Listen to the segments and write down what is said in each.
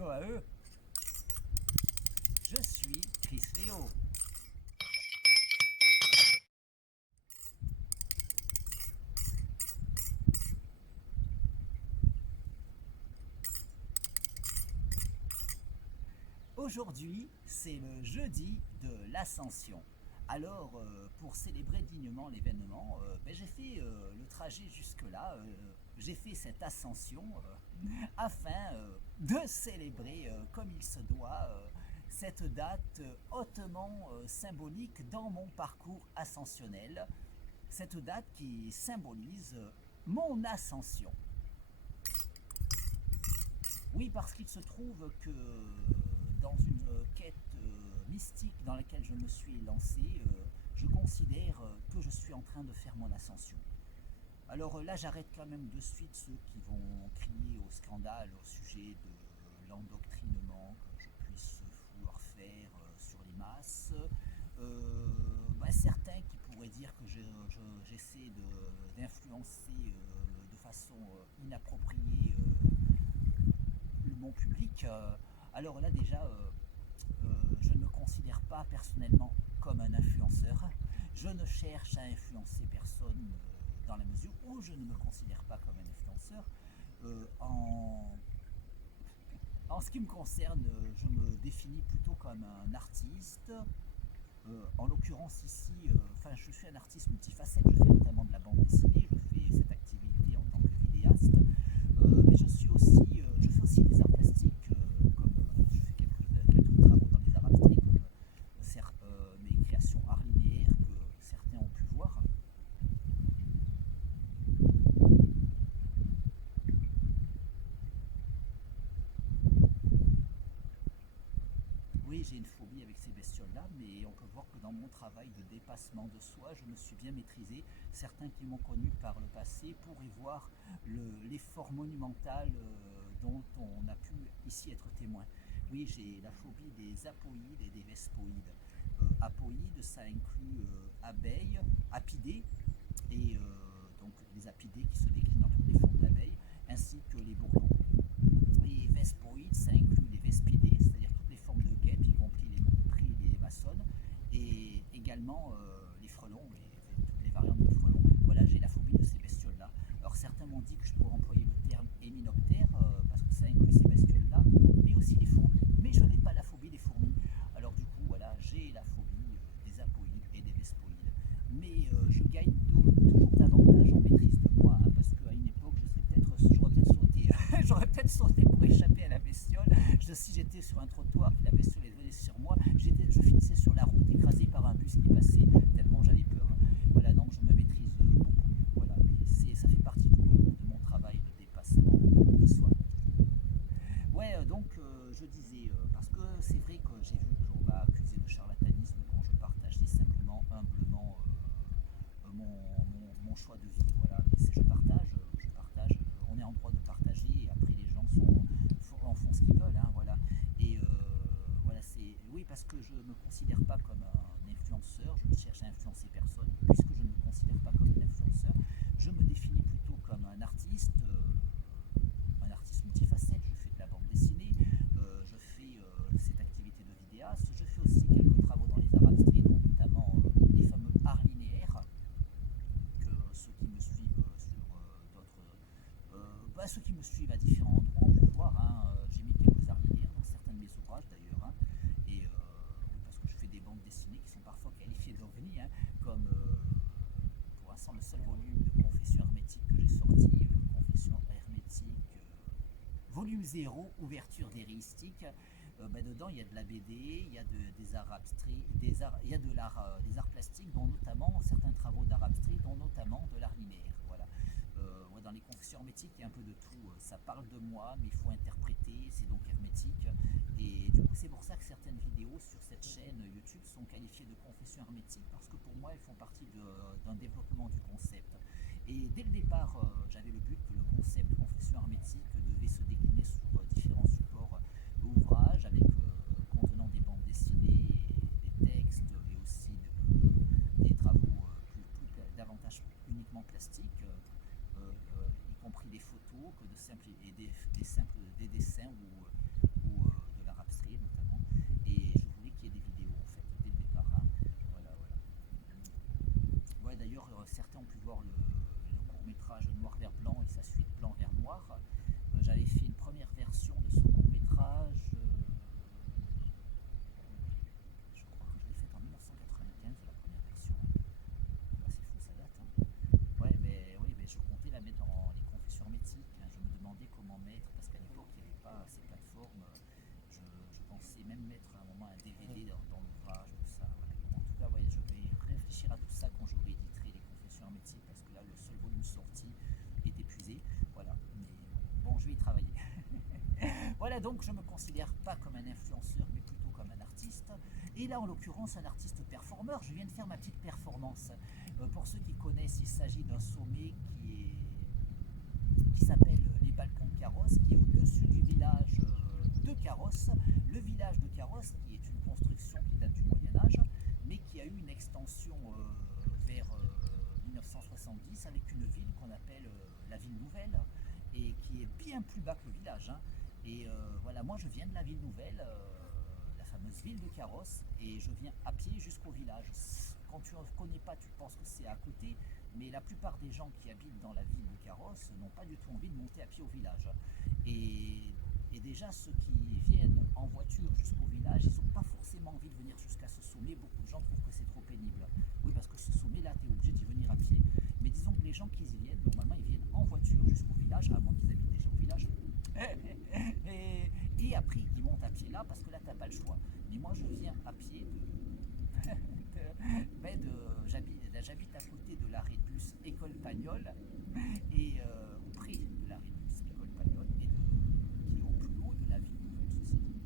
Koae, je suis Chris Léo. Aujourd'hui, c'est le jeudi de l'Ascension. Alors, pour célébrer dignement l'événement, j'ai fait le trajet jusque-là, j'ai fait cette ascension afin de célébrer comme il se doit cette date hautement symbolique dans mon parcours ascensionnel, cette date qui symbolise mon ascension. Oui, parce qu'il se trouve que dans une quête mystique dans laquelle je me suis lancé, je considère que je suis en train de faire mon ascension. Alors là, j'arrête quand même de suite ceux qui vont crier au scandale au sujet de l'endoctrinement que je puisse vouloir faire sur les masses. Certains qui pourraient dire que j'essaie d'influencer de façon inappropriée mon public. Alors là déjà, je ne me considère pas personnellement comme un influenceur. Je ne cherche à influencer personne dans la mesure où je ne me considère pas comme un influenceur. En ce qui me concerne, je me définis plutôt comme un artiste. En l'occurrence ici, je suis un artiste multifacette, je fais notamment de la bande dessinée, je fais cette activité en tant que vidéaste, mais je fais aussi des arts plastiques, comme je fais quelques travaux dans les arts abstraits, comme mes créations art linéaires que certains ont pu voir. Oui, j'ai une phobie avec ces bestioles-là, mais on peut voir que dans mon travail de dépassement de soi, je me suis bien maîtrisé. Certains qui m'ont connu par le passé pourraient voir l'effort monumental dont on a pu ici être témoin. Oui, j'ai la phobie des apoïdes et des vespoïdes. Apoïdes, ça inclut abeilles, apidés, et donc les apidés qui se déclinent dans toutes les formes d'abeilles, ainsi que les bourdons. Les vespoïdes, ça inclut les vespidés, c'est-à-dire toutes les formes de guêpes, y compris les maçonnes, et également les frelons, toutes les variantes de frelons. Voilà, j'ai la phobie de ces bestioles-là. Alors certains m'ont dit que je pourrais employer le terme héminoptère, parce que ça inclut ces bestioles-là, mais aussi les fourmis. Mais je n'ai pas la phobie des fourmis. Alors du coup, voilà, j'ai la phobie des apoïdes et des vespoïdes. Mais je gagne toujours davantage en maîtrise de moi, hein, parce qu'à une époque, j'aurais peut-être sauté, j'aurais peut-être sauté pour échapper à la bestiole. Si j'étais sur un trottoir, que la bestiole venait sur moi, je finissais sur la route écrasé par un bus qui passait, tellement j'avais peur. Voilà, donc je me maîtrise beaucoup mieux. Voilà, mais ça fait partie de mon travail de dépassement de soi. Ouais, je disais, parce que c'est vrai que j'ai vu qu'on m'a accusé de charlatanisme quand je partageais simplement, humblement mon choix de vie. Voilà, mais je partage, on est en droit de partager et après les gens en font ce qu'ils veulent. Hein, voilà. Et voilà, oui, parce que je ne me considère pas comme un influenceur, je ne cherche à influencer personne, puisque je ne me considère pas comme un influenceur, je me définis plutôt comme un artiste multifacette, je fais de la bande dessinée, je fais cette activité de vidéaste, je fais aussi quelques travaux dans les arts abstraits, dont notamment les fameux arts linéaires, que ceux qui me suivent ceux qui me suivent à différents endroits ont pu voir, hein, j'ai mis quelques arts linéaires dans certains de mes ouvrages d'ailleurs, hein, et oui, parce que je fais des bandes dessinées qui sont parfois qualifiées d'ovnis, hein, comme pour l'instant le seul volume de Confession hermétique que j'ai sorti, Confession hermétique volume 0, ouverture déréistique. Dedans il y a de la BD, il y a des arts abstraits, il y a des arts plastiques, dont notamment certains travaux d'art abstrait, dont notamment de l'art linéaire. Voilà. Dans les confessions hermétiques, il y a un peu de tout. Ça parle de moi, mais il faut interpréter, c'est donc hermétique. Et du coup, c'est pour ça que certaines vidéos sur cette chaîne YouTube sont qualifiées de confessions hermétiques, parce que pour moi, elles font partie d'un développement du concept. Et dès le départ, j'avais le but que le concept confession hermétique devait se décliner sur différents supports ouvrages, contenant des bandes dessinées, des textes et aussi des travaux davantage uniquement plastiques, y compris des photos, que des dessins ou Donc je ne me considère pas comme un influenceur, mais plutôt comme un artiste. Et là, en l'occurrence, un artiste performeur. Je viens de faire ma petite performance. Pour ceux qui connaissent, il s'agit d'un sommet qui s'appelle les Balcons de Carrosse, qui est au-dessus du village de Carrosse. Le village de Carrosse, qui est une construction qui date du Moyen-Âge, mais qui a eu une extension vers 1970 avec une ville qu'on appelle la ville nouvelle, et qui est bien plus bas que le village. Hein. Et voilà, moi je viens de la ville nouvelle, la fameuse ville de Carrosse, et je viens à pied jusqu'au village. Quand tu ne connais pas, tu penses que c'est à côté, mais la plupart des gens qui habitent dans la ville de Carrosse n'ont pas du tout envie de monter à pied au village. Et, et déjà, ceux qui viennent en voiture jusqu'au village, ils n'ont pas forcément envie de venir jusqu'à ce sommet. Beaucoup de gens trouvent que c'est trop pénible. Oui, parce que ce sommet-là, tu es obligé d'y venir à pied. Mais disons que les gens qui y viennent, normalement, ils viennent en voiture jusqu'au village, à moins qu'ils habitent déjà au village. Et après, ils montent à pied là, parce que là, tu n'as pas le choix. Mais moi, je viens à pied j'habite à côté de l'arrêt de bus École Pagnol, et au près de l'arrêt de bus École Pagnol, qui est au plus haut de la ville nouvelle, ceci dit.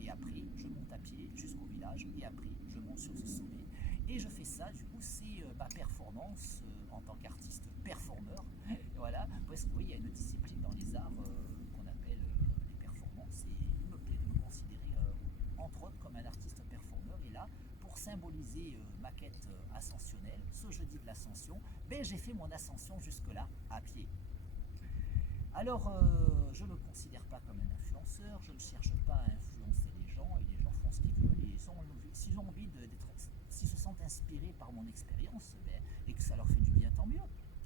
Et après, je monte à pied jusqu'au village, et après, je monte sur ce sommet. Et je fais ça, du coup, c'est ma performance en tant qu'artiste performeur. Voilà, parce que oui, il y a une discipline dans les arts qu'on appelle les performances, et il me plaît de me considérer, entre autres, comme un artiste performeur. Et là, pour symboliser ma quête ascensionnelle, ce jeudi de l'ascension, j'ai fait mon ascension jusque-là à pied. Alors, je ne me considère pas comme un influenceur, je ne cherche pas à influencer les gens, et les gens font ce qu'ils veulent, et s'ils ont envie s'ils se sentent inspirés par mon expérience, et que ça leur fait du bien, tant mieux.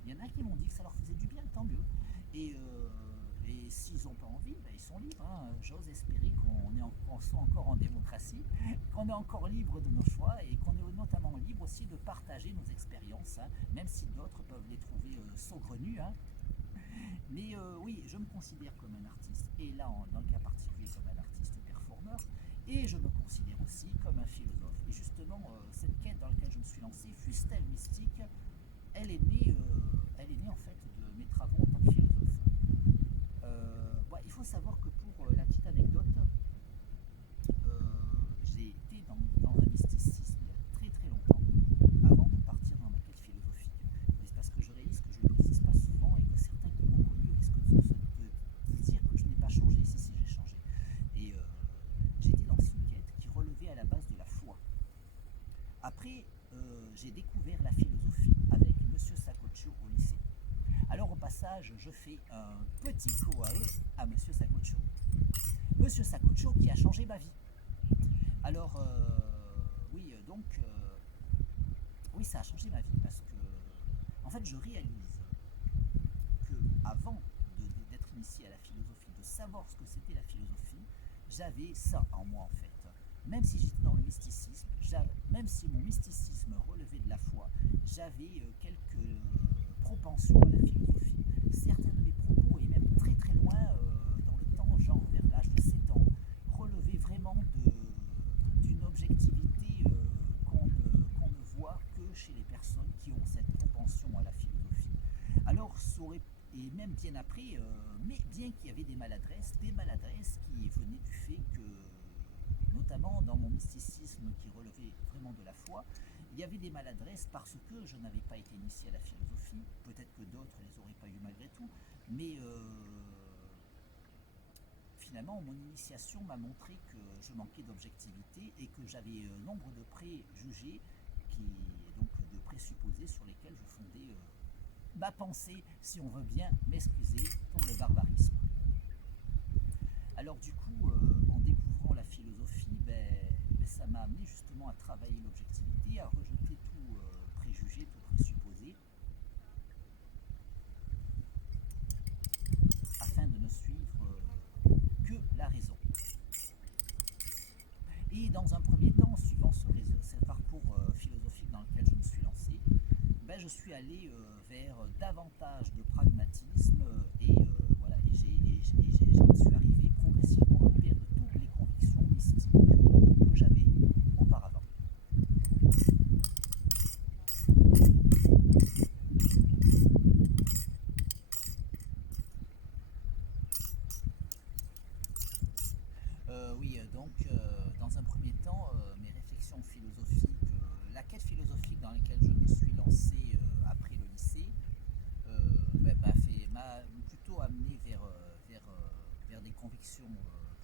Il y en a qui m'ont dit que ça leur faisait du bien, tant mieux. Et s'ils n'ont pas envie, ils sont libres. Hein. J'ose espérer qu'on soit encore en démocratie, qu'on est encore libre de nos choix, et qu'on est notamment libre aussi de partager nos expériences, hein, même si d'autres peuvent les trouver saugrenues. Hein. Mais oui, je me considère comme un artiste, et là, dans le cas particulier, comme un artiste performeur, et je me considère aussi comme un philosophe. Et justement, cette quête dans laquelle je me suis lancé, fût-elle mystique, elle est née en fait de mes travaux en tant que philosophe. Il faut savoir que pour la petite anecdote, j'ai été dans un mysticisme il y a très très longtemps, avant de partir dans ma quête philosophique. C'est parce que je réalise que je ne le précise pas souvent, et que certains qui m'ont connu risquent de dire que je n'ai pas changé. Si, j'ai changé. Et j'étais dans une quête qui relevait à la base de la foi. Après, j'ai découvert la philosophie avec Monsieur Sakoccio au lycée. Alors au passage, je fais un petit couaou à Monsieur Sakoccio. Monsieur Sakoccio qui a changé ma vie. Alors, oui, ça a changé ma vie, parce que, en fait, je réalise que avant d'être initié à la philosophie, de savoir ce que c'était la philosophie, j'avais ça en moi, en fait. Même si j'étais dans le mysticisme, même si mon mysticisme relevait de la foi, j'avais quelques propensions à la philosophie. Certains de mes propos, et même très très loin dans le temps, genre vers l'âge de 7 ans, relevaient vraiment d'une objectivité qu'on ne voit que chez les personnes qui ont cette propension à la philosophie. Alors, et même bien après, mais bien qu'il y avait des maladresses qui venaient du fait que, notamment dans mon mysticisme qui relevait vraiment de la foi, il y avait des maladresses parce que je n'avais pas été initié à la philosophie. Peut-être que d'autres les auraient pas eu malgré tout, mais finalement mon initiation m'a montré que je manquais d'objectivité, et que j'avais nombre de préjugés, donc de présupposés sur lesquels je fondais ma pensée, si on veut bien m'excuser pour le barbarisme. Alors du coup, en découvrant la philosophie, ça m'a amené justement à travailler l'objectivité, à rejeter tout préjugé, tout présupposé, afin de ne suivre que la raison. Et dans un premier temps, suivant ce parcours philosophique dans lequel je me suis lancé, je suis allé vers davantage de pragmatisme, et j'en suis arrivé progressivement à perdre toutes les convictions mystiques que j'avais auparavant. Donc, dans un premier temps, mes réflexions philosophiques, la quête philosophique dans laquelle je me suis lancé après le lycée, m'a plutôt amené vers des convictions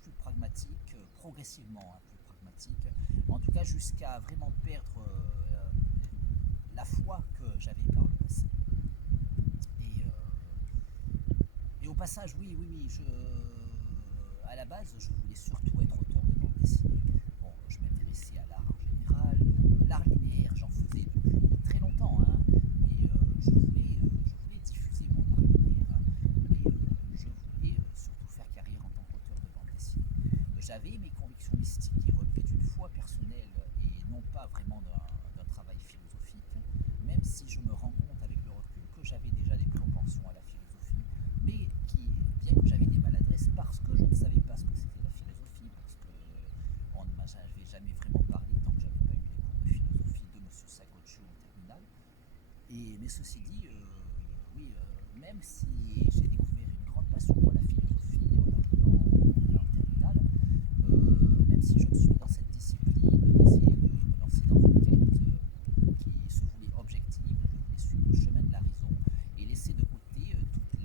plus pragmatiques, progressivement plus pragmatiques, en tout cas jusqu'à vraiment perdre la foi que j'avais par le passé. Et, et au passage, oui, à la base, je voulais surtout être auteur de bande dessinée. Bon, je m'intéressais à l'art en général, l'art linéaire, j'en faisais depuis très longtemps, hein, mais je voulais diffuser mon art linéaire, hein, mais je voulais surtout faire carrière en tant qu'auteur de bande dessinée. J'avais mes convictions mystiques qui relevaient d'une foi personnelle et non pas vraiment d'un travail philosophique, hein, même si je me rends compte avec le recul que j'avais déjà des propensions à la philosophie, mais bien que j'avais des maladresses parce que je ne savais pas ce que c'était la philosophie, parce que on ne m'avait jamais vraiment parlé tant que j'avais pas eu les cours de philosophie de M. Sagoccio en terminale. Mais ceci dit, oui, même si j'ai découvert une grande passion pour la philosophie en terminale, même si je suis dans cette discipline d'essayer de me lancer dans une quête qui se voulait objective, je voulais suivre le chemin de la raison et laisser de côté toutes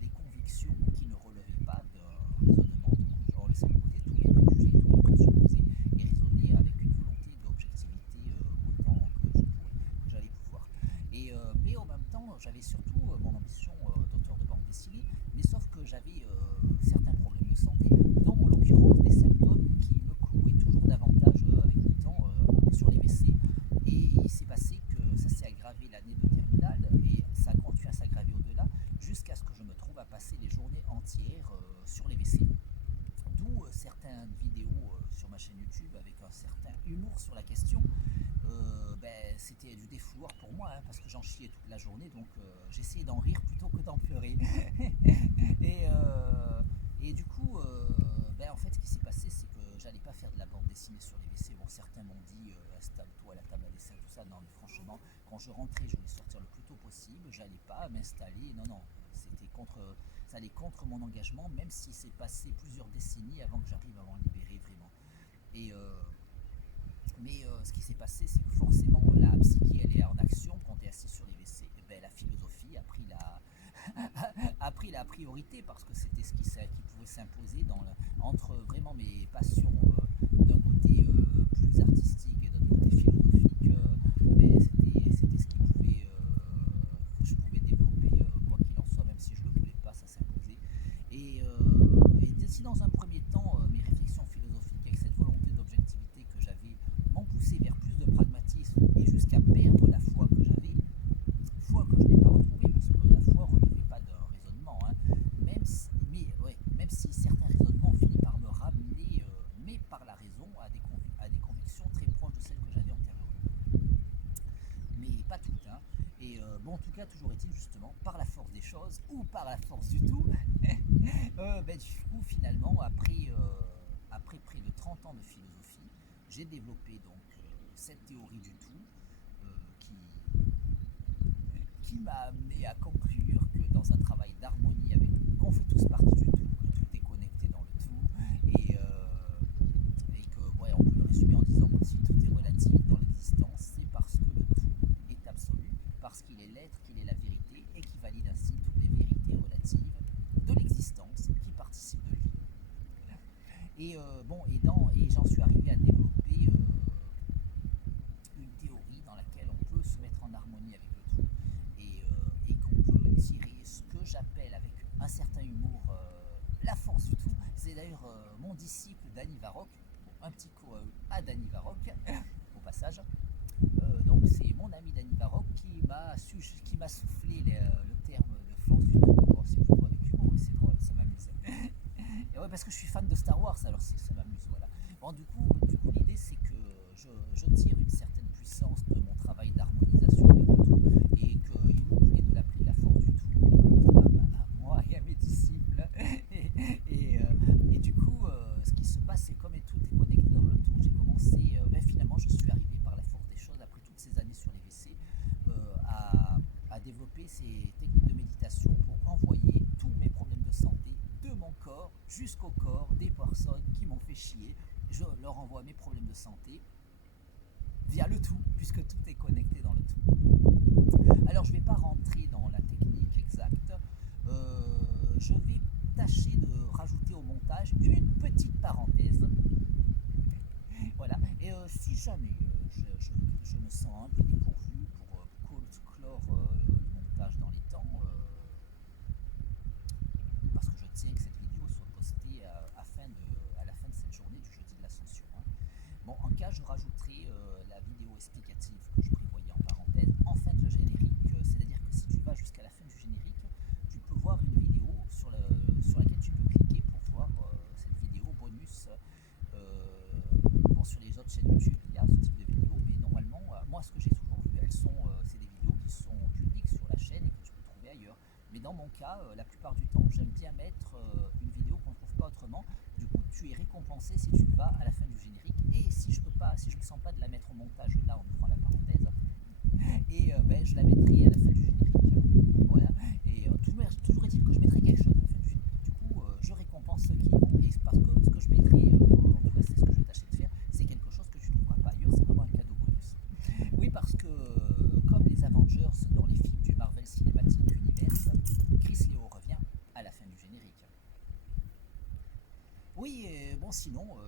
les convictions qui ne relevaient pas d'un raisonnement, genre laisser de côté tous les préjugés, tous les présupposés et raisonner avec une volonté d'objectivité autant que j'allais pouvoir. Mais en même temps, j'avais surtout mon ambition d'auteur de bande dessinée, mais sauf que j'avais certains problèmes de santé, dont en l'occurrence des symptômes qui me clouaient toujours davantage avec le temps sur les WC. Et il s'est passé que ça s'est aggravé l'année de terminale et ça continue à s'aggraver au-delà jusqu'à ce que je me trouve à passer les journées entières sur les WC. D'où certaines vidéos sur ma chaîne YouTube avec un certain humour sur la question. C'était du défouloir pour moi, hein, parce que j'en chiais toute la journée, donc j'essayais d'en rire plutôt que d'en pleurer. et, du coup, en fait, ce qui s'est passé, c'est que j'allais pas faire de la bande dessinée sur les WC. Bon, certains m'ont dit installe-toi à la table à dessert, tout ça. Non, mais franchement, quand je rentrais, je voulais sortir le plus tôt possible. J'allais pas m'installer. Non, ça allait contre mon engagement, même si c'est passé plusieurs décennies avant que j'arrive à m'en libérer vraiment. Et mais ce qui s'est passé, c'est que forcément, la psyché, elle est en action quand tu es assis sur les WC. Et la philosophie a pris la priorité parce que c'était ce qui pouvait s'imposer entre vraiment mes passions d'un côté plus artistique et d'un côté philosophique. C'était ce que je pouvais développer, quoi qu'il en soit, même si je ne le voulais pas, ça s'imposait. Et si dans un premier temps, mes réflexions philosophiques avec cette volonté d'objectivité que j'avais m'ont poussé vers plus de pragmatisme et jusqu'à perdre la foi que j'avais, foi que je n'ai pas retrouvée parce que la foi ne relevait pas d'un raisonnement, hein, même si certains raisonnements ont fini par me ramener, mais par la raison, à des convictions très proches de celles que j'avais antérieurement. Mais pas toutes, hein. Et en tout cas, toujours est-il justement, par la force des choses ou par la force du tout, du coup, finalement, après près de 30 ans de philosophie, j'ai développé donc cette théorie du tout euh, qui, qui m'a amené à conclure que dans un travail d'harmonie qu'on fait tous partie du tout, que tout est connecté dans le tout, et que on peut le résumer en disant que si tout est relatif dans l'existence, c'est parce que le tout est absolu, parce qu'il est l'être, qu'il est la vérité, et qui valide ainsi toutes les vérités relatives de l'existence qui participent de lui. Et j'en suis arrivé à développer une théorie dans laquelle on peut se mettre en harmonie avec le tout et qu'on peut tirer ce que j'appelle avec un certain humour la force du tout. C'est d'ailleurs mon disciple Danny Varrock, un petit coup à Danny Varrock au passage. Donc c'est mon ami Danny Varrock qui m'a soufflé le terme de force du tout. Bon, c'est plutôt avec humour, c'est drôle, ça m'amuse. Et ouais, parce que je suis fan de Star Wars, alors ça m'amuse, voilà. Bon, du coup l'idée c'est que je tire une certaine puissance de mon travail d'harmonisation avec le tout, et qu'il nous plaît de l'appeler la force du tout à moi et à mes disciples. Et du coup, ce qui se passe, c'est comme tout est connecté dans le tout, j'ai commencé, finalement, je suis arrivé par la force des choses, après toutes ces années sur les WC, à développer ces techniques de méditation pour envoyer tous mes problèmes de santé de mon corps jusqu'au corps des personnes qui m'ont fait chier. Je leur envoie mes problèmes de santé via le tout, puisque tout est connecté dans le tout. Alors je ne vais pas rentrer dans la technique exacte, je vais tâcher de rajouter au montage une petite parenthèse. Voilà, et si jamais je me sens un peu dépourvu pour clore le montage dans les temps, parce que je tiens que cette vidéo soit postée à la fin de cette journée du jeudi de l'Ascension. Hein. Bon, en cas, je rajouterai la vidéo explicative que je prévoyais en parenthèse en fin de générique, c'est-à-dire que si tu vas jusqu'à la fin du générique, tu peux voir une vidéo sur laquelle tu peux cliquer pour voir cette vidéo bonus. Bon, sur les autres chaînes YouTube, il y a ce type de vidéos, mais normalement, moi, ce que j'ai toujours vu, c'est des vidéos qui sont publiques sur la chaîne et que tu peux trouver ailleurs. Mais dans mon cas, la plupart du temps, j'aime bien mettre une vidéo qu'on ne trouve pas autrement. Du coup, tu es récompensé si tu vas à la fin du générique. Et si je ne me sens pas de la mettre au montage là en ouvrant la parenthèse, et je la mettrai à la fin du générique. Voilà. Et toujours est-il que je mettrai quelque chose à la fin du générique. Du coup, je récompense ceux qui y vont. Et parce que ce que je mettrai, en tout cas c'est ce que je vais tâcher de faire, c'est quelque chose que tu ne trouveras pas ailleurs. C'est vraiment un cadeau bonus. Oui, parce que comme les Avengers dans les films du Marvel Cinematic Universe, Chris Leo revient à la fin du générique. Oui, bon sinon,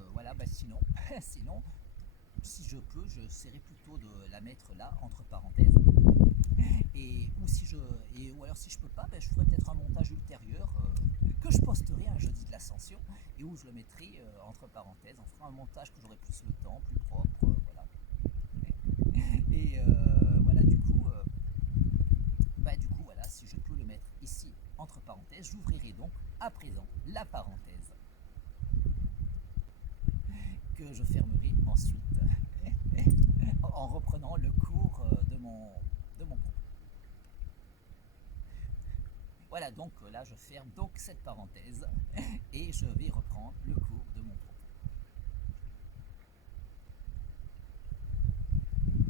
sinon, sinon, si je peux, j'essaierai plutôt de la mettre là, entre parenthèses. Ou alors si je peux pas, je ferai peut-être un montage ultérieur que je posterai un jeudi de l'Ascension et où je le mettrai entre parenthèses. On fera un montage que j'aurai plus le temps, plus propre, voilà. Et voilà, du coup, voilà, si je peux le mettre ici entre parenthèses, j'ouvrirai donc à présent la parenthèse que je fermerai ensuite en reprenant le cours de mon propos. Voilà, donc là je ferme donc cette parenthèse et je vais reprendre le cours de mon propos.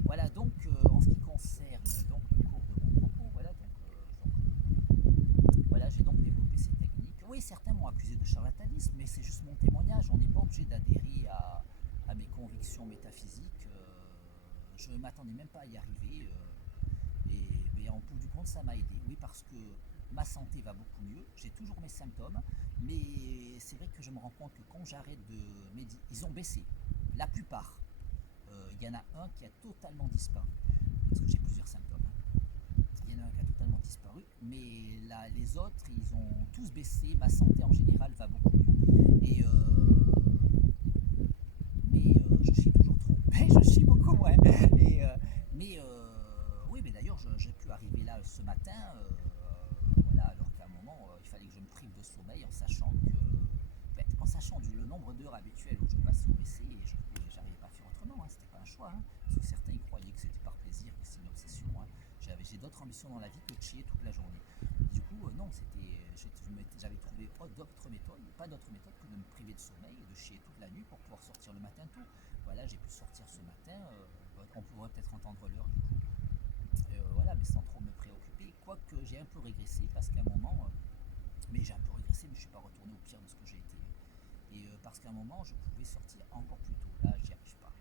Voilà, donc en ce qui concerne donc le cours de mon propos, voilà, j'ai donc développé ces techniques. Oui, certains m'ont accusé de charlatanisme, mais c'est juste mon témoignage. On n'est pas obligé d'adhérer à mes convictions métaphysiques. Je ne m'attendais même pas à y arriver. Mais en bout du compte, ça m'a aidé. Oui, parce que ma santé va beaucoup mieux. J'ai toujours mes symptômes, mais c'est vrai que je me rends compte que quand j'arrête de méditer, ils ont baissé. La plupart. Il y en a un qui a totalement disparu. Parce que j'ai plusieurs symptômes. Il y en a un qui a totalement disparu, mais là, les autres, ils ont tous baissé. Ma santé en général va beaucoup mieux. Mais je chie toujours trop. Je chie beaucoup moins. Oui, mais d'ailleurs, j'ai pu arriver là ce matin, voilà, alors qu'à un moment, il fallait que je me prive de sommeil en sachant le nombre d'heures habituelles où je passais au WC et j'arrivais pas à faire autrement. Hein, c'était pas un choix. Hein, parce que certains croyaient que c'était par plaisir, que c'est une obsession. Hein. J'ai d'autres ambitions dans la vie que de chier toute la journée. Du coup, non, j'avais trouvé pas d'autre méthode que de me priver de sommeil et de chier toute la nuit pour pouvoir sortir le matin tôt. Voilà, j'ai pu sortir ce matin, on pourrait peut-être entendre l'heure du coup. Voilà, mais sans trop me préoccuper. Quoique j'ai un peu régressé parce qu'à un moment, mais je ne suis pas retourné au pire de ce que j'ai été. Et parce qu'à un moment, je pouvais sortir encore plus tôt. Là, j'y arrive pas.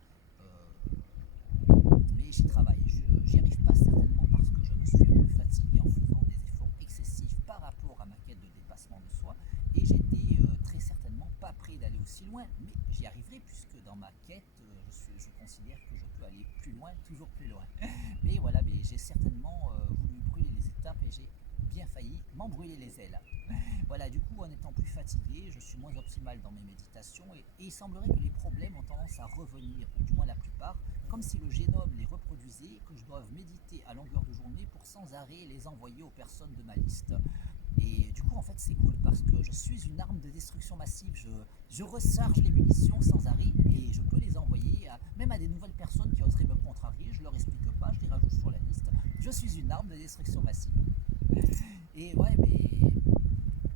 Mais j'y travaille. J'y arrive pas certainement parce que je me suis un peu fatigué en faisant des efforts excessifs par rapport à ma quête de dépassement de soi. Et j'étais très certainement pas prêt d'aller aussi loin. Mais j'y arriverai puisque dans ma quête, je considère que je peux aller plus loin, toujours plus loin. Mais voilà, j'ai certainement voulu brûler les étapes et j'ai bien failli m'en brûler les ailes. Voilà, du coup, en étant plus fatigué, je suis moins optimal dans mes méditations et il semblerait que les problèmes ont tendance à revenir, ou du moins la plupart, comme si le génome les reproduisait et que je doive méditer à longueur de journée pour sans arrêt les envoyer aux personnes de ma liste. Et du coup, en fait, c'est cool parce que je suis une arme de destruction massive. Je recharge les munitions sans arrêt et je peux les envoyer même à des nouvelles personnes qui oseraient me contrarier. Je leur explique pas, je les rajoute sur la liste. Je suis une arme de destruction massive. Et ouais,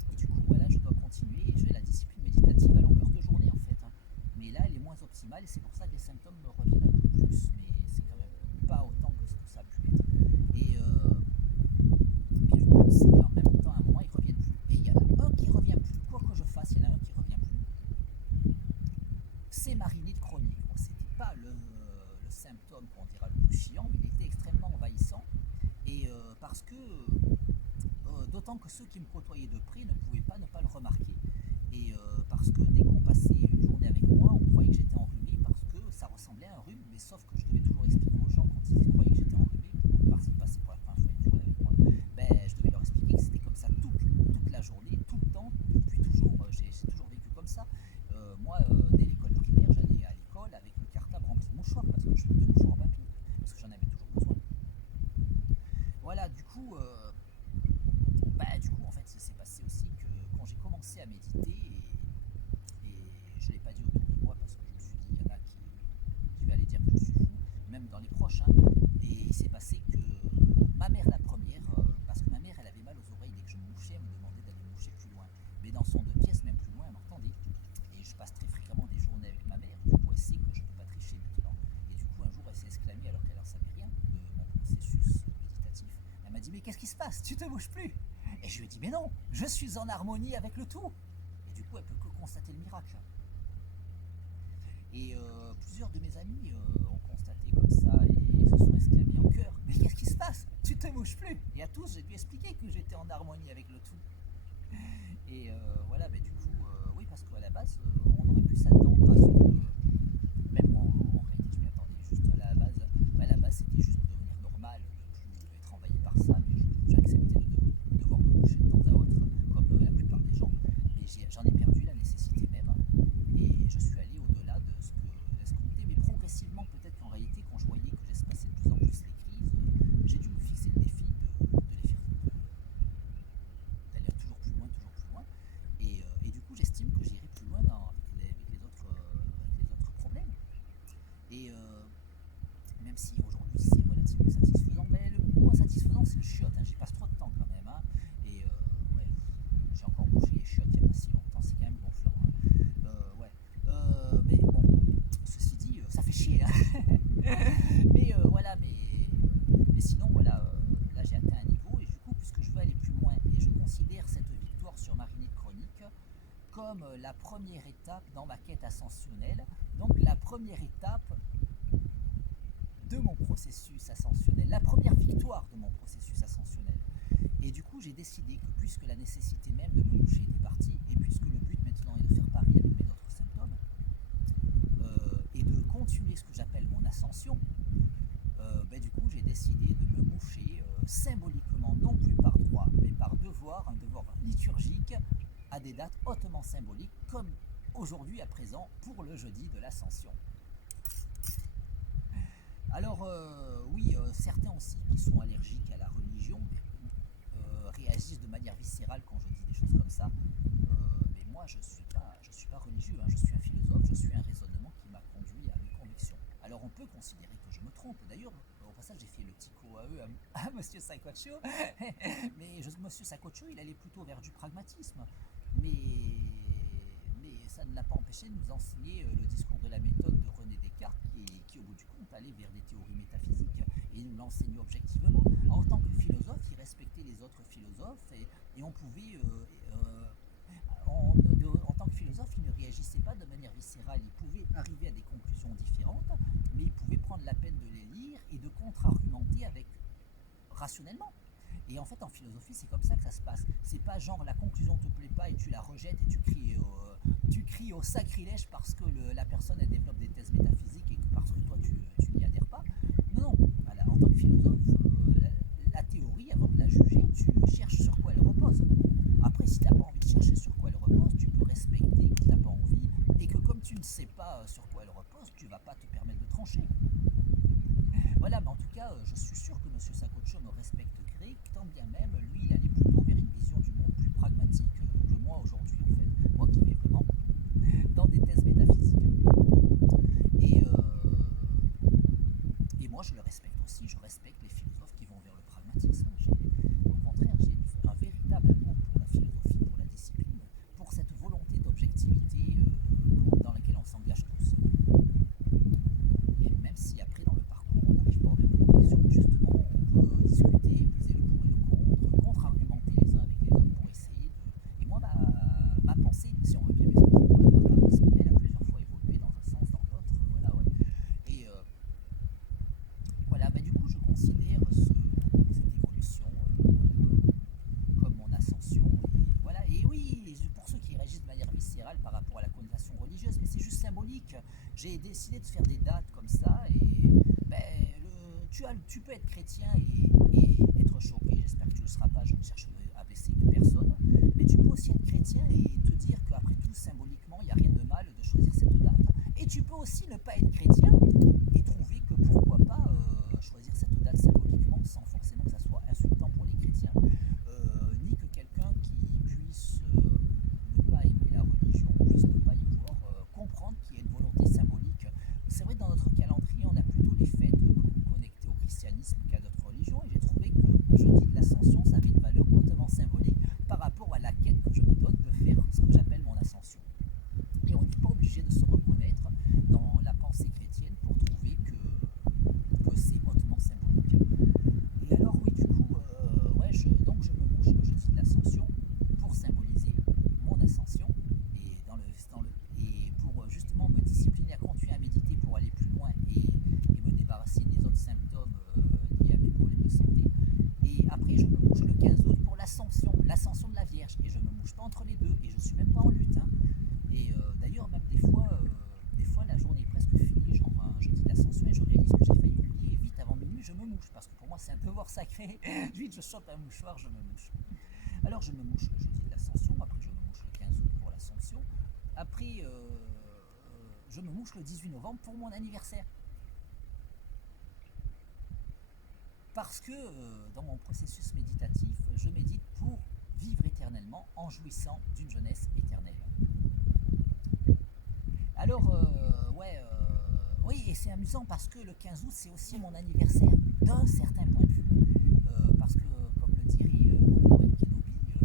et du coup, voilà, je dois continuer et j'ai la discipline méditative à longueur de journée en fait. Hein. Mais là, elle est moins optimale et c'est pour ça que les symptômes me reviennent un peu plus. Mais c'est quand même pas autant que ce que ça a pu être. Et le but, c'est qu'en même temps, à un moment, ils reviennent plus. Et il y en a un qui revient plus. Quoi que je fasse, c'est ma rhinite chronique. Bon, c'était pas le symptôme qu'on dira le plus chiant, mais il était extrêmement envahissant. Et parce que, d'autant que ceux qui me côtoyaient de près ne pouvaient pas ne pas le remarquer. Et parce que dès qu'on passait une journée avec moi, on croyait que j'étais enrhumé parce que ça ressemblait à un rhume, mais sauf que je devais toujours expliquer aux gens quand ils croyaient que j'étais enrhumé, parce qu'ils passaient pour la première fois une journée avec moi, ben, je devais leur expliquer que c'était comme ça toute la journée, tout le temps, depuis toujours. J'ai toujours vécu comme ça. Moi, dès l'école primaire, j'allais à l'école avec le cartable rempli de mouchoirs parce que je de mouchoirs en papier, parce que j'en avais toujours besoin. Voilà, du coup, en fait, ça s'est passé aussi que quand j'ai commencé à méditer, et je ne l'ai pas dit autour de moi parce que je me suis dit, il y en a qui va aller dire que je suis fou, même dans les proches, hein, et il s'est passé que ma mère, la première, parce que ma mère, elle avait mal aux oreilles dès que je me mouchais, elle me demandait d'aller me moucher plus loin. Mais dans son 2 pièces, même plus loin, elle m'entendait. Et je passe très fréquemment des journées avec ma mère, du coup, elle sait que je ne peux pas tricher maintenant. Et du coup, un jour, elle s'est exclamée, alors qu'elle n'en savait rien de mon processus méditatif. Elle m'a dit, mais qu'est-ce qui se passe? Tu te bouges plus? Et je lui ai dit, mais non, je suis en harmonie avec le tout. Et du coup, elle peut que constater le miracle. Et plusieurs de mes amis ont constaté comme ça et se sont exclamés en chœur, mais qu'est-ce qui se passe? Tu te bouges plus? Et à tous, j'ai dû expliquer que j'étais en harmonie avec le tout. Et voilà, du coup, oui, parce qu'à la base, on aurait pu s'attendre à ce que, même moi, en réalité, je m'y attendais juste à la base, c'était juste devenir normal, de plus être envahi par ça, mais j'ai accepté de devoir me coucher de temps à autre, comme la plupart des gens. Mais j'en ai perdu la nécessité même, et je suis allé au-delà de ce que escompté, mais progressivement, peut-être qu'en réalité, quand je voyais que j'espaçais de plus en plus les crises, j'ai dû me fixer le défi de les faire, d'aller toujours plus loin. Et du coup, j'estime que j'irai plus loin avec les autres problèmes. Et même si aujourd'hui c'est relativement satisfaisant, mais le moins satisfaisant c'est le chiotte, hein. J'y passe trop de temps quand même, hein. Et ouais, j'ai encore bougé les chiottes il n'y a pas si longtemps, c'est quand même gonflant, hein. Ouais. Mais bon, ceci dit, ça fait chier, hein. Mais voilà, mais sinon, voilà, là j'ai atteint un niveau, et du coup, puisque je veux aller plus loin, et je considère cette victoire sur ma rhinite chronique comme la première étape dans ma quête ascensionnelle, donc la première étape de mon processus ascensionnel, la première victoire de mon processus ascensionnel. Et du coup, j'ai décidé que puisque la nécessité même de me moucher était partie, et puisque le but maintenant est de faire pareil avec mes autres symptômes, et de continuer ce que j'appelle mon ascension, du coup, j'ai décidé de me moucher symboliquement, non plus par droit, mais par devoir, un devoir liturgique, à des dates hautement symboliques, comme aujourd'hui à présent pour le jeudi de l'ascension. Alors oui, certains aussi qui sont allergiques à la religion réagissent de manière viscérale quand je dis des choses comme ça. Mais moi, je suis pas religieux, hein. Je suis un philosophe, je suis un raisonnement qui m'a conduit à mes convictions. Alors on peut considérer que je me trompe. D'ailleurs, au passage, j'ai fait le petit coup à Monsieur Sacoccio. Mais Monsieur Sacoccio, il allait plutôt vers du pragmatisme. Mais ça ne l'a pas empêché de nous enseigner le discours de la méthode de René Descartes qui au bout du compte, allait vers des théories métaphysiques, et il nous l'enseignait objectivement. En tant que philosophe, il respectait les autres philosophes, et on pouvait... en tant que philosophe, il ne réagissait pas de manière viscérale, il pouvait arriver à des conclusions différentes, mais il pouvait prendre la peine de les lire et de contre-argumenter avec rationnellement. Et en fait, en philosophie, c'est comme ça que ça se passe. C'est pas genre la conclusion te plaît pas et tu la rejettes et tu cries au sacrilège parce que la personne elle développe des thèses métaphysiques et que parce que toi tu n'y adhères pas. Non, non. Voilà, en tant que philosophe, la théorie, avant de la juger, tu cherches sur quoi elle repose. Après, si tu n'as pas envie de chercher sur quoi elle repose, tu peux respecter que tu n'as pas envie et que comme tu ne sais pas sur quoi elle repose, tu ne vas pas te permettre de trancher. Voilà, mais en tout cas, je suis sûr que M. Sacoccio me respecterait, tant bien même, lui, il allait plutôt vers une vision du monde plus pragmatique que moi aujourd'hui, en fait. Moi qui vais vraiment dans des thèses métaphysiques. Et, et moi, je le respecte aussi, je respecte les philosophes qui vont vers le pragmatisme. Au contraire, j'ai un véritable amour pour la philosophie, pour la discipline, pour cette volonté d'objectivité dans laquelle on s'engage tous. Et même si après, dans le parcours, on n'arrive pas aux mêmes convictions, justement, on peut discuter, peser le pour et le contre-argumenter les uns avec les autres pour essayer de... Et moi, ma pensée, si on veut bien m'excuser pour le barbarisme, elle a plusieurs fois évolué dans un sens symbolique. J'ai décidé de faire des dates comme ça et ben, tu peux être chrétien et être choqué, j'espère que tu ne le seras pas, je ne cherche à blesser personne, mais tu peux aussi être chrétien et te dire qu'après tout, symboliquement, il n'y a rien de mal de choisir cette date. Et tu peux aussi ne pas être chrétien et trouver que pourquoi pas choisir cette date symboliquement sans forcément que ça soit insultant pour les chrétiens, ni que quelqu'un qui puisse ne pas aimer la religion puisse ne pas y voir, comprendre qu'il y a une volonté symbolique. C'est vrai que dans notre calendrier, on a plutôt les fêtes connectées au christianisme qu'à d'autres religions, et j'ai trouvé que jeudi de l'Ascension, ça avait une valeur hautement symbolique par rapport à la quête que je me donne de faire ce que j'appelle mon ascension. Et on n'est pas obligé de se reconnaître dans la pensée chrétienne pour trouver que c'est hautement symbolique. Et alors oui, du coup, donc je me mouche le jeudi de l'Ascension pour symboliser mon ascension et pour justement me discipliner à continuer à méditer pour aller plus loin et me débarrasser des autres symptômes liés à mes problèmes de santé. Et après, je me mouche le 15 août pour l'ascension de la Vierge. Et je ne me mouche pas entre les deux. Et je ne suis même pas en lutte. Hein. Et d'ailleurs, même des fois, la journée est presque finie, genre un jeudi d'ascension, et je réalise que j'ai failli oublier. Et vite avant minuit, je me mouche. Parce que pour moi, c'est un devoir sacré. Vite, je chope un mouchoir, je me mouche. Alors, je me mouche le jeudi de l'ascension. Après, je me mouche le 15 août pour l'ascension. Après, je me mouche le 18 novembre pour mon anniversaire. Parce que dans mon processus méditatif, je médite pour vivre éternellement en jouissant d'une jeunesse éternelle. Alors, oui, et c'est amusant parce que le 15 août, c'est aussi mon anniversaire d'un certain point de vue. Parce que, comme le dirait Obi-Wan Kenobi,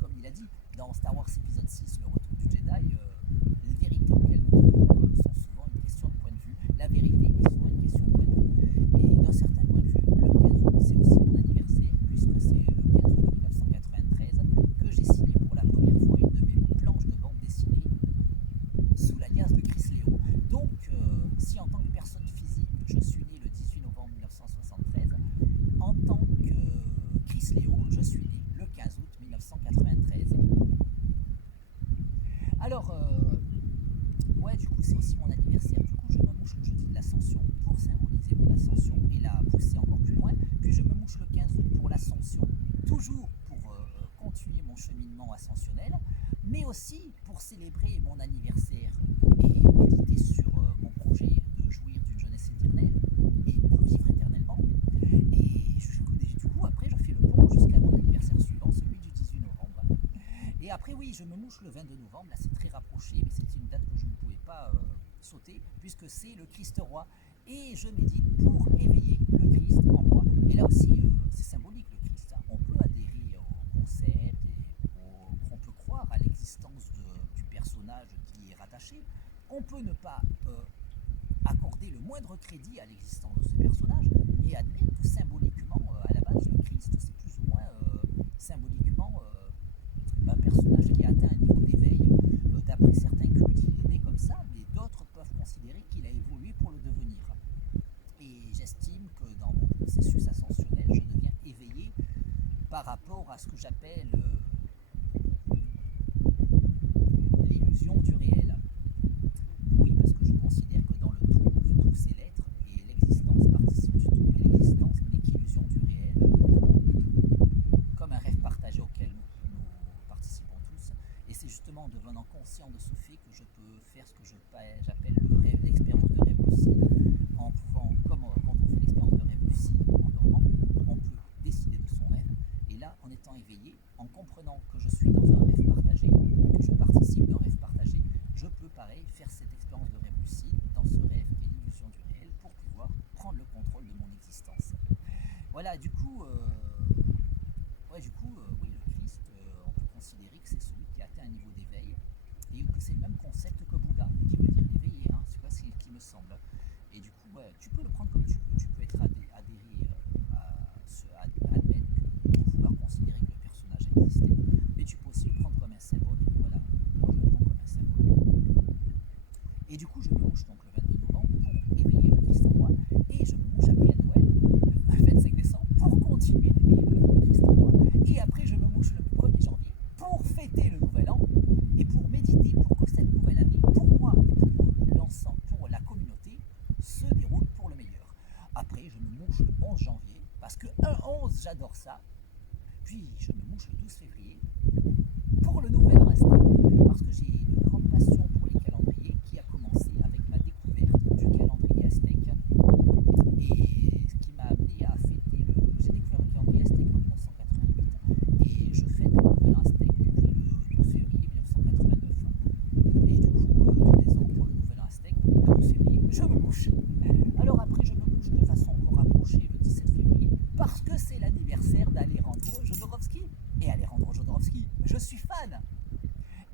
comme il a dit, dans Star Wars épisode 6, le retour du Jedi, les vérités auxquelles nous tenons sont souvent une question de point de vue. La vérité est souvent une question de point de vue. Et d'un certain point de vue, le 15 août, c'est aussi mon anniversaire, puisque c'est le 15 août 1993 que j'ai signé pour la première fois une de mes planches de bande dessinée sous l'alias de Chris Léo. Donc, si en tant que personne physique, je suis né le 18 novembre 1973, en tant que Chris Léo, je suis né le 15 août 1993. Alors, du coup, c'est aussi mon anniversaire. Du coup, je me mouche le jeudi de l'Ascension pour symboliser mon ascension et la pousser encore plus loin. Puis je me mouche le 15 août pour l'Ascension, toujours pour continuer mon cheminement ascensionnel, mais aussi pour célébrer mon anniversaire et méditer sur mon projet de jouir d'une jeunesse éternelle et de vivre éternellement. Et du coup, après, je fais le pont jusqu'à mon anniversaire suivant, celui du 18 novembre. Et après, oui, je me mouche le 22 novembre, là c'est très rapproché, mais c'était une date que je ne pouvais pas sauter, puisque c'est le Christ roi. Et je médite pour éveiller le Christ en moi. Et là aussi, c'est symbolique le Christ. Hein. On peut adhérer au concept, on peut croire à l'existence du personnage qui est rattaché. On peut ne pas accorder le moindre crédit à l'existence de ce personnage, mais admettre que symboliquement, à la base, le Christ, c'est plus ou moins symboliquement un personnage qui a atteint un niveau d'éveil. D'après certains cultes, il est né comme ça, mais d'autres peuvent considérer qu'il a évolué pour le devenir. Et j'estime que dans mon processus ascensionnel, je deviens éveillé par rapport à ce que j'appelle l'illusion du réel. Oui, parce que je considère que dans le tout c'est l'être, et l'existence participe du tout, et l'existence n'est qu'illusion du réel, comme un rêve partagé auquel nous participons tous. Et c'est justement en devenant conscient de ce fait que je peux faire ce que j'appelle l'expérience de rêve lucide, en pouvant, comme quand on fait l'expérience de rêve lucide en dormant, on peut décider de son rêve, et là, en étant éveillé, en comprenant que je suis dans un rêve partagé, que je participe d'un rêve partagé, je peux, pareil, faire cette expérience de rêve lucide dans ce rêve qui est l'illusion du réel pour pouvoir prendre le contrôle de mon existence. Voilà, du coup, oui, le Christ, on peut considérer que c'est celui qui a atteint un niveau d'éveil, et que c'est le même concept que Bouddha, qui veut dire éveillé, hein, c'est pas ce qui me semble. Et du coup, tu peux le prendre comme tu veux, tu peux être adhéré à admettre que vouloir considérer que le personnage existait, mais tu peux aussi le prendre comme un symbole. Voilà, moi je le prends comme un symbole. Et du coup, je me mouche donc le 22 novembre pour éveiller le Christ en moi, et je me mouche après à Noël, le 25 décembre, pour continuer d'éveiller le Christ en moi. Et après, je me mouche le 1er janvier pour fêter le nouvel an et pour méditer pour que cette nouvelle année, pour moi puis je me mouche le 12 février pour le nouvel an aztèque, parce que j'ai une grande passion pour les calendriers qui a commencé avec ma découverte du calendrier aztèque et ce qui m'a amené à fêter le. J'ai découvert le calendrier aztèque en 1988 et je fête le nouvel an aztèque depuis le 12 février 1989. Et du coup, tous les ans pour le nouvel an aztèque, le 12 février, je me mouche. Alors après, je me mouche de façon encore rapprochée le 17 février parce que c'est l'anniversaire d'Alejandro Jodorowsky. Et Alejandro Jodorowsky, je suis fan.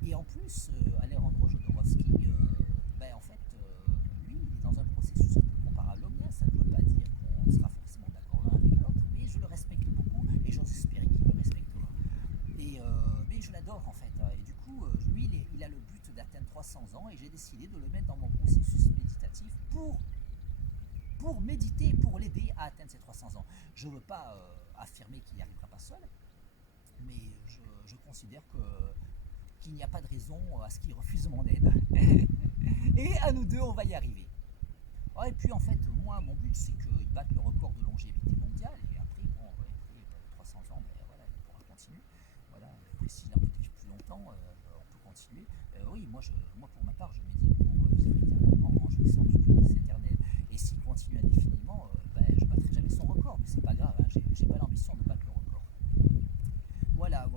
Et en plus, Alejandro Jodorowsky, en fait, lui, il est dans un processus un peu comparable au mien. Ça ne veut pas dire qu'on sera forcément d'accord l'un avec l'autre, mais je le respecte beaucoup et j'ose espérer qu'il me respectera. Mais je l'adore en fait. Et du coup, lui, il a le but d'atteindre 300 ans et j'ai décidé de le mettre dans mon processus méditatif pour méditer, pour l'aider à atteindre ses 300 ans. Je ne veux pas affirmer qu'il n'y arrivera pas seul, mais je considère qu'il n'y a pas de raison à ce qu'il refuse mon aide. Et à nous deux, on va y arriver. Et puis en fait, moi, mon but, c'est qu'il batte le record de longévité mondiale. Et après, bon, après 300 ans, voilà, il pourra continuer. Voilà, et s'il a envie de vivre plus longtemps, on peut continuer. Oui, moi, pour ma part, je médite pour vivre éternellement en jouissant d'une jeunesse éternelle. Et s'il continue indéfiniment, je ne battrai jamais son record. Mais c'est pas grave, hein, j'ai pas l'ambition de battre le record. Voilà.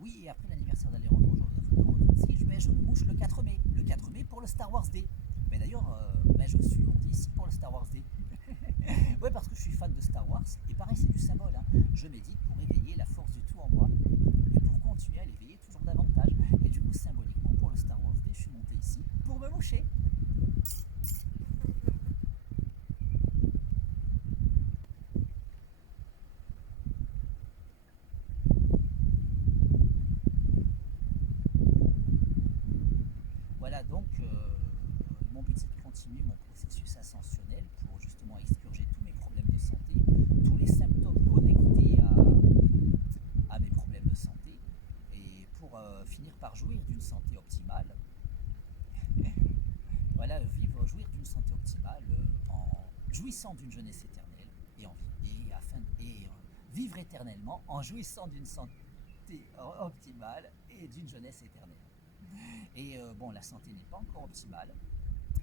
Oui, et après l'anniversaire d'Alejandro Jodorowsky, je me mouche le 4 mai. Le 4 mai pour le Star Wars Day. Mais d'ailleurs, je suis on dit ici pour le Star Wars Day. Ouais, parce que je suis fan de Star Wars. Et pareil, c'est du symbole. Hein. Je médite pour éveiller la force du tout en moi. Et pour continuer à l'éveiller toujours davantage. Et du coup, symboliquement, pour le Star Wars Day, je suis monté ici pour me moucher. Voilà, donc mon but c'est de continuer mon processus ascensionnel pour justement expurger tous mes problèmes de santé, tous les symptômes connectés à mes problèmes de santé, et pour finir par jouir d'une santé optimale. Voilà, jouir d'une santé optimale en jouissant d'une jeunesse éternelle et vivre éternellement en jouissant d'une santé optimale et d'une jeunesse éternelle. Et la santé n'est pas encore optimale.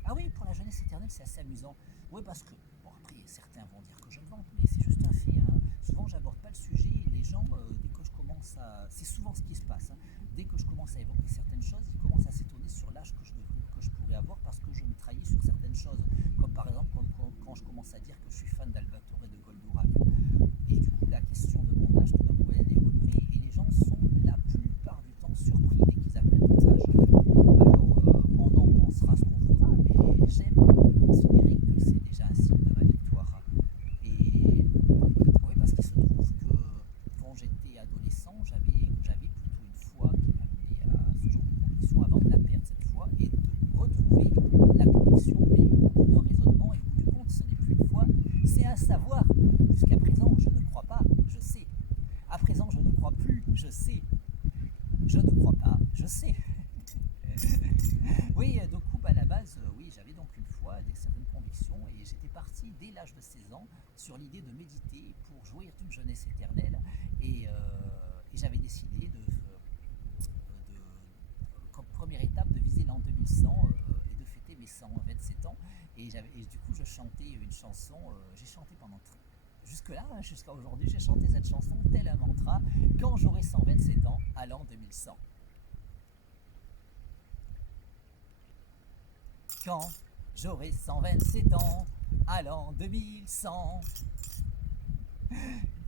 Ah oui, pour la jeunesse éternelle, c'est assez amusant. Oui, parce que, après, certains vont dire que je me vante, mais c'est juste un fait. Hein. Souvent, j'aborde pas le sujet et les gens, dès que je commence à. C'est souvent ce qui se passe. Hein. Dès que je commence à évoquer certaines choses, ils commencent à s'étonner sur l'âge que je pourrais avoir parce que je me trahis sur certaines choses. Comme par exemple, quand je commence à dire que je suis fan d'Albatore et de Goldorak. Et du coup, la question de mon âge, tout d'un coup, elle est relevée et les gens sont la plupart du temps surpris dès qu'ils apprennent mon âge. Alors, on en pensera ce qu'on voudra, mais j'aime considérer que c'est déjà un signe de ma victoire. Et oui, parce qu'il se trouve que quand j'étais adolescent, j'avais plutôt une foi qui m'amenait à ce genre de conviction avant de la perdre cette foi et de retrouver la conviction, mais au bout d'un raisonnement et au bout du compte, ce n'est plus une foi, c'est un savoir. Jusqu'à présent, je ne crois pas, je sais. À présent, je ne crois plus, je sais. Je ne crois pas, je sais. Oui, donc à la base, oui, j'avais donc une foi, certaines convictions, et j'étais parti dès l'âge de 16 ans sur l'idée de méditer pour jouir d'une jeunesse éternelle, et j'avais décidé comme première étape de viser l'an 2100 et de fêter mes 127 ans, et du coup je chantais une chanson, j'ai chanté pendant jusque-là, hein, jusqu'à aujourd'hui, j'ai chanté cette chanson tel un mantra quand j'aurai 127 ans à l'an 2100. Quand j'aurai 127 ans à l'an 2100.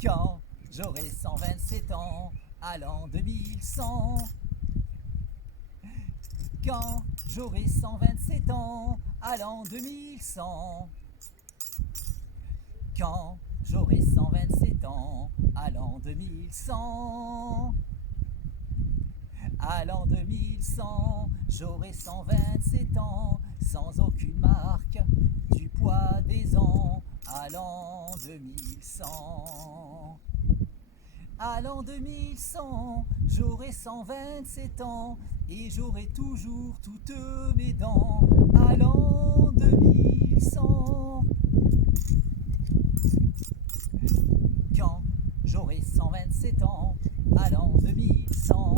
Quand j'aurai 127 ans à l'an 2100. Quand j'aurai 127 ans à l'an 2100. Quand j'aurai 127 ans à l'an 2100. À l'an 2100, j'aurai 127 ans, sans aucune marque du poids des ans. À l'an 2100. À l'an 2100, j'aurai 127 ans et j'aurai toujours toutes mes dents. À l'an 2100. Quand 2100.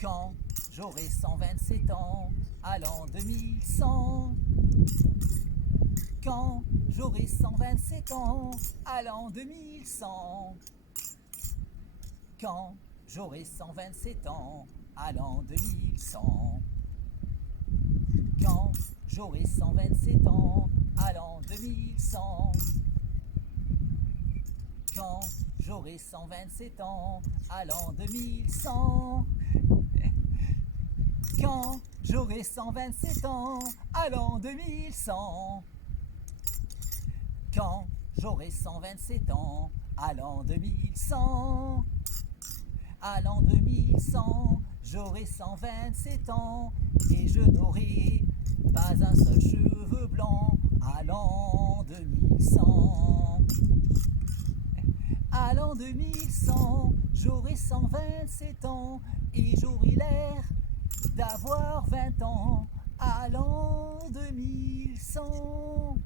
Quand j'aurai 127 ans, à l'an 2100. Quand j'aurai 127 ans, à l'an 2100. Quand j'aurai 127 ans, à l'an 2100. Quand j'aurai 127 ans, à l'an 2100. Quand j'aurai 127 ans, à l'an 2100. Quand j'aurai 127 ans, à l'an 2100. Quand j'aurai 127 ans, à l'an 2100. À l'an 2100, j'aurai 127 ans et je n'aurai pas un seul cheveu blanc. À l'an 2100. À l'an 2100, j'aurai 127 ans et j'aurai l'air d'avoir 20 ans. À l'an 2100.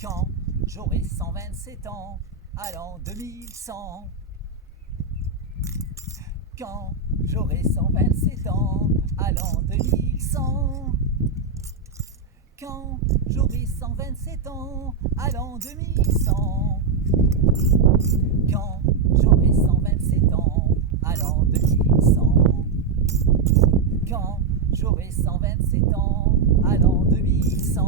Quand j'aurai 127 ans, à l'an 2100. Quand j'aurai 127 ans, à l'an 2100. Quand j'aurai 127 ans, à l'an 2100. Quand j'aurai 127 ans, à l'an 2100. Quand j'aurai 127 ans, à l'an 2100.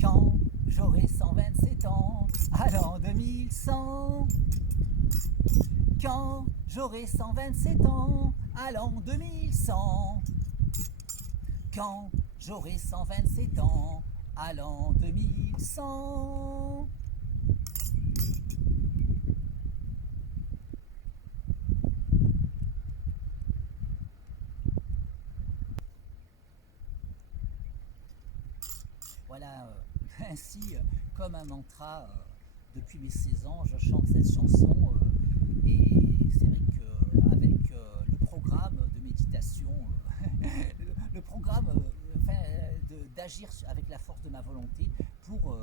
Quand j'aurai 127 ans, à l'an 2100. Quand j'aurai 127 ans, à l'an 2100. Quand j'aurai 127 ans, à l'an 2100. Voilà, ainsi, comme un mantra, depuis mes 16 ans, je chante cette chanson. Et c'est vrai qu'avec le programme de méditation, le programme d'agir avec la force de ma volonté pour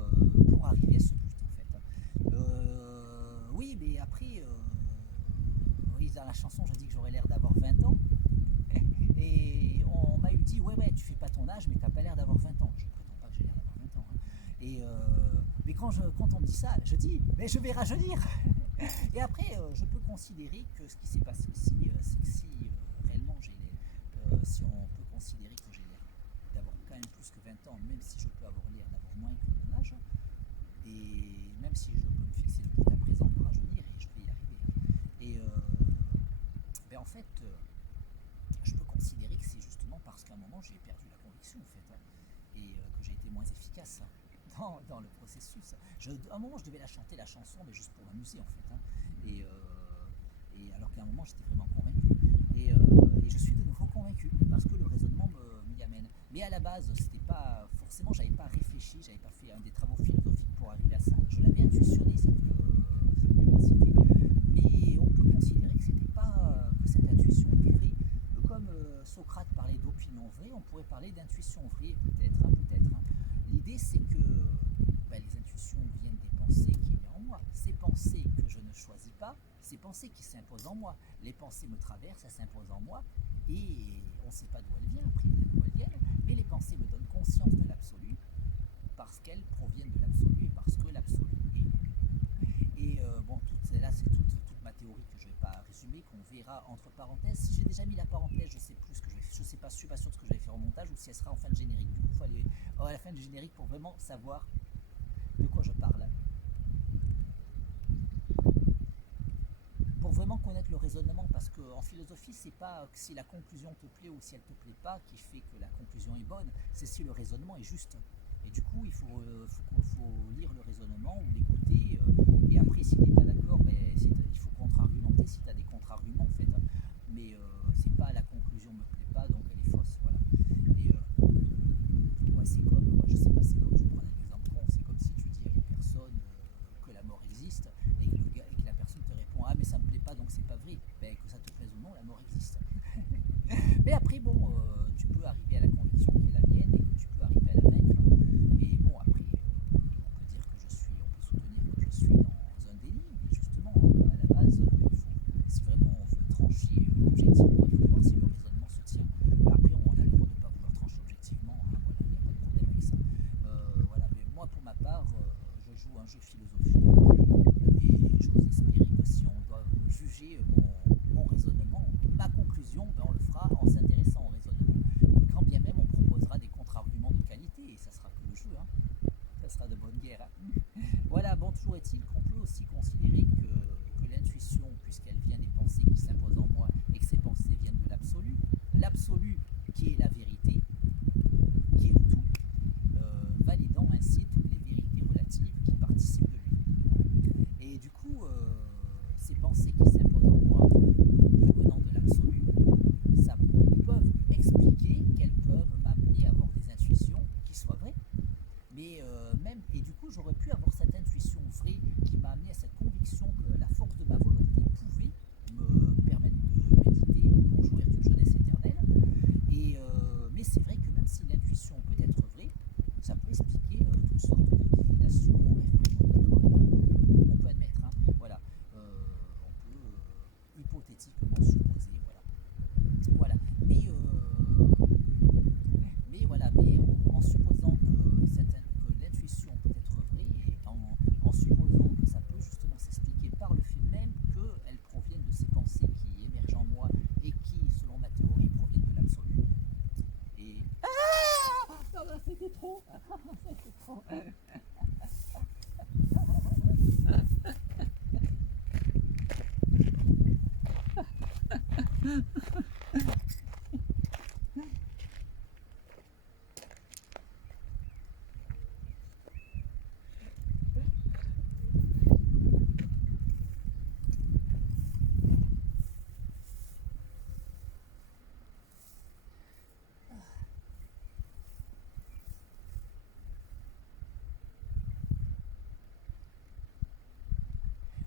arriver à ce but en fait. Oui, mais après, oui, dans la chanson, je dis que j'aurais l'air d'avoir 20 ans. Et on m'a dit, ouais, tu fais pas ton âge, mais t'as pas l'air d'avoir 20 ans. Je ne prétends pas que j'ai l'air d'avoir 20 ans. Hein. Et mais quand on me dit ça, je dis, mais je vais rajeunir. Et après, je peux considérer que ce qui s'est passé aussi, c'est que si réellement si on peut considérer que j'ai l'air d'avoir quand même plus que 20 ans, même si je peux avoir l'air d'avoir moins que mon âge, et même si je peux me fixer le but à présent de rajeunir, et je vais y arriver. Et en fait, je peux considérer que c'est justement parce qu'à un moment j'ai perdu la conviction en fait, et que j'ai été moins efficace dans le processus. À un moment je devais la chanter la chanson, mais juste pour m'amuser en fait, et alors qu'à un moment j'étais vraiment convaincu, et je suis de nouveau convaincu parce que le raisonnement m'y amène. Mais à la base, c'était pas forcément, j'avais pas réfléchi, j'avais pas fait des travaux philosophiques pour arriver à ça. Je l'avais intuitionné cette capacité, mais on peut considérer que c'était pas que cette intuition était vraie. Comme Socrate parlait d'opinion vraie, on pourrait parler d'intuition vraie, peut-être. L'idée, c'est que les intuitions viennent des pensées qu'il y a en moi. Ces pensées que je ne choisis pas, ces pensées qui s'imposent en moi. Les pensées me traversent, elles s'imposent en moi, et on ne sait pas d'où elles viennent, après d'où elles viennent, mais les pensées me donnent conscience de l'absolu, parce qu'elles proviennent de l'absolu, et parce que l'absolu est. Et là, c'est toute ma théorie que je ne vais pas résumer, qu'on verra entre parenthèses. Si j'ai déjà mis la parenthèse, je sais plus ce que je vais faire. Je suis pas sûr de ce que je vais faire au montage ou si elle sera en fin de générique. Du coup, il faut aller à la fin du générique pour vraiment savoir de quoi je parle. Pour vraiment connaître le raisonnement, parce qu'en philosophie, c'est pas si la conclusion te plaît ou si elle te plaît pas qui fait que la conclusion est bonne, c'est si le raisonnement est juste. Et du coup, il faut lire le raisonnement ou l'écouter, et après, si tu n'es pas d'accord, il faut contre-argumenter si tu as des contre-arguments en fait. Mais c'est pas la conclusion me plaît pas, donc elle est fausse, voilà. Et c'est comme, je sais pas, c'est comme, je prends un exemple con, c'est comme si tu dis à une personne que la mort existe, et que la personne te répond, ah mais ça me plaît pas, donc c'est pas vrai. Que ça te plaise ou non, la mort existe. Mais après, tu peux arriver à la conviction qui est la mienne, et que tu peux arriver à la vaincre. Et bon, après, on peut soutenir que pensées qui s'imposent en moi venant de l'absolu, ça peut expliquer qu'elles peuvent m'amener à avoir des intuitions qui soient vraies. Mais même, et du coup, j'aurais pu avoir cette intuition vraie qui m'a amené à cette conviction que la force de ma volonté pouvait me permettre de méditer pour jouir d'une jeunesse éternelle. Mais c'est vrai que même si l'intuition peut être vraie, ça peut expliquer toutes sortes de divinations, rêves prémonitoires et tout. On peut admettre, hein, voilà. On peut hypothétiquement supposer, voilà. Voilà. Mais en supposant que l'intuition peut être vraie et en supposant que ça peut justement s'expliquer par le fait même qu'elles proviennent de ces pensées qui émergent en moi et qui, selon ma théorie, proviennent de l'absolu. Et ah non, c'était trop, c'était trop.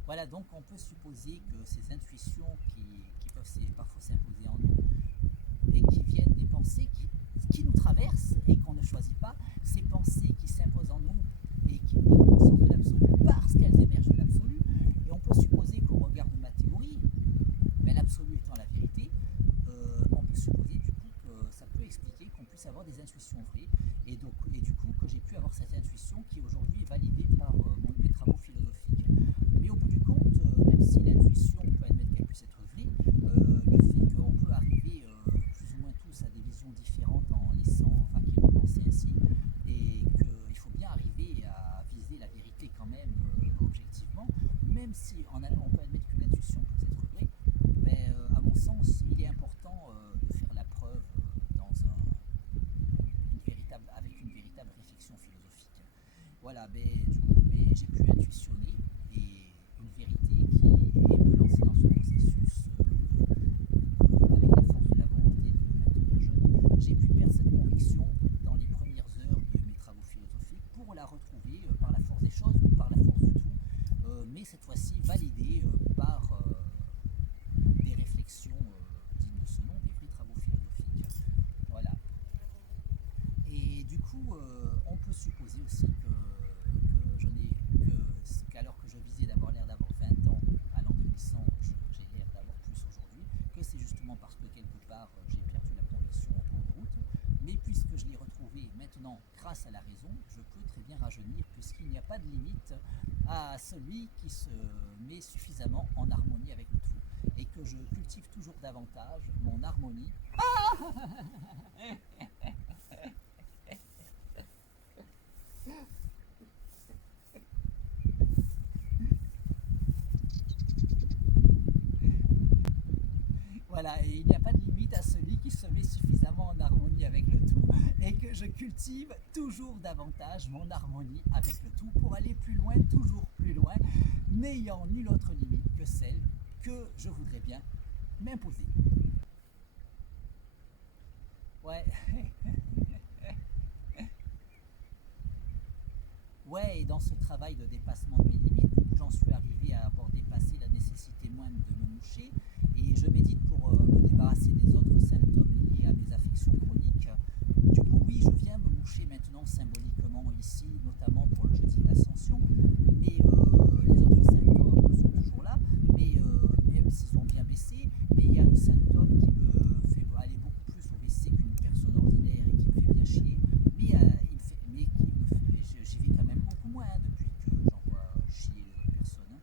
Voilà, donc on peut supposer que ces intuitions qui peuvent parfois s'imposer en nous et qui viennent des pensées qui nous traversent et qu'on ne choisit pas, ces pensées qui s'imposent en nous et qui nous donnent conscience de l'absolu parce qu'elles émergent de l'absolu. Et on peut supposer qu'au regard de ma théorie, ben, l'absolu étant la vérité, on peut supposer du coup que ça peut expliquer qu'on puisse avoir des intuitions vraies et du coup que j'ai pu avoir cette intuition qui aujourd'hui est validée par mes travaux philosophiques. Mais au bout du compte, même si l'intuition peut admettre qu'elle puisse être vraie, le fait qu'on peut arriver plus ou moins tous à des visions différentes en laissant, enfin qui vont penser ainsi, et qu'il faut bien arriver à viser la vérité quand même objectivement, même si on peut admettre que l'intuition peut être vraie, mais à mon sens, il est important de faire la preuve avec une véritable réflexion philosophique. Voilà, mais j'ai pu intuitionner et une vérité qui me lancer dans ce processus avec la force de la volonté de me maintenir jeune. J'ai pu perdre cette conviction dans les premières heures de mes travaux philosophiques pour la retrouver par la force des choses ou par la force du tout, mais cette fois-ci validée par des réflexions dignes de ce nom, des vrais travaux philosophiques. Voilà. Et du coup, on peut supposer aussi qu'alors que je visais d'avoir l'air d'avoir 20 ans à l'an 2100, j'ai l'air d'avoir plus aujourd'hui, que c'est justement parce que quelque part j'ai perdu la conviction en cours de route. Mais puisque je l'ai retrouvé maintenant grâce à la raison, je peux très bien rajeunir puisqu'il n'y a pas de limite à celui qui se met suffisamment en harmonie avec le tout et que je cultive toujours davantage mon harmonie. Voilà, et il n'y a pas de limite à celui qui se met suffisamment en harmonie avec le tout et que je cultive toujours davantage mon harmonie avec le tout pour aller plus loin, toujours plus loin, n'ayant nulle autre limite que celle que je voudrais bien m'imposer. Ouais. Ouais, et dans ce travail de dépassement de mes limites, du coup, j'en suis arrivé à avoir dépassé la nécessité moindre de me moucher et je médite pour me débarrasser des autres symptômes liés à mes affections chroniques. Du coup, oui, je viens me moucher maintenant symboliquement ici, notamment pour le jeudi de l'Ascension, mais les autres symptômes sont toujours là, mais même s'ils ont bien baissé, mais il y a le symptôme qui me fait aller beaucoup plus au WC qu'une personne ordinaire et qui me fait bien chier, j'y vais quand même beaucoup moins depuis que j'en vois chier les autres personnes. Hein.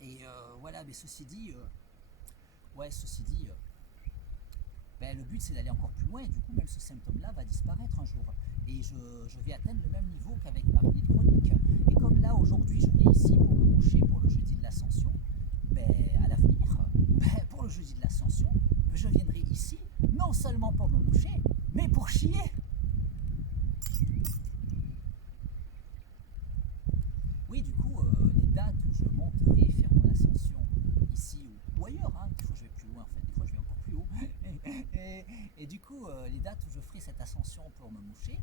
Et voilà, mais ceci dit, ben, le but c'est d'aller encore plus loin et du coup même ce symptôme-là va disparaître un jour. Et je vais atteindre le même niveau qu'avec ma rhinite chronique. Et comme là aujourd'hui je viens ici pour me moucher pour le jeudi de l'Ascension, ben, à l'avenir, ben, pour le jeudi de l'Ascension, je viendrai ici non seulement pour me moucher, mais pour chier. Oui, du coup, les dates où je monterai faire mon ascension Et du coup, les dates où je ferai cette ascension pour me moucher,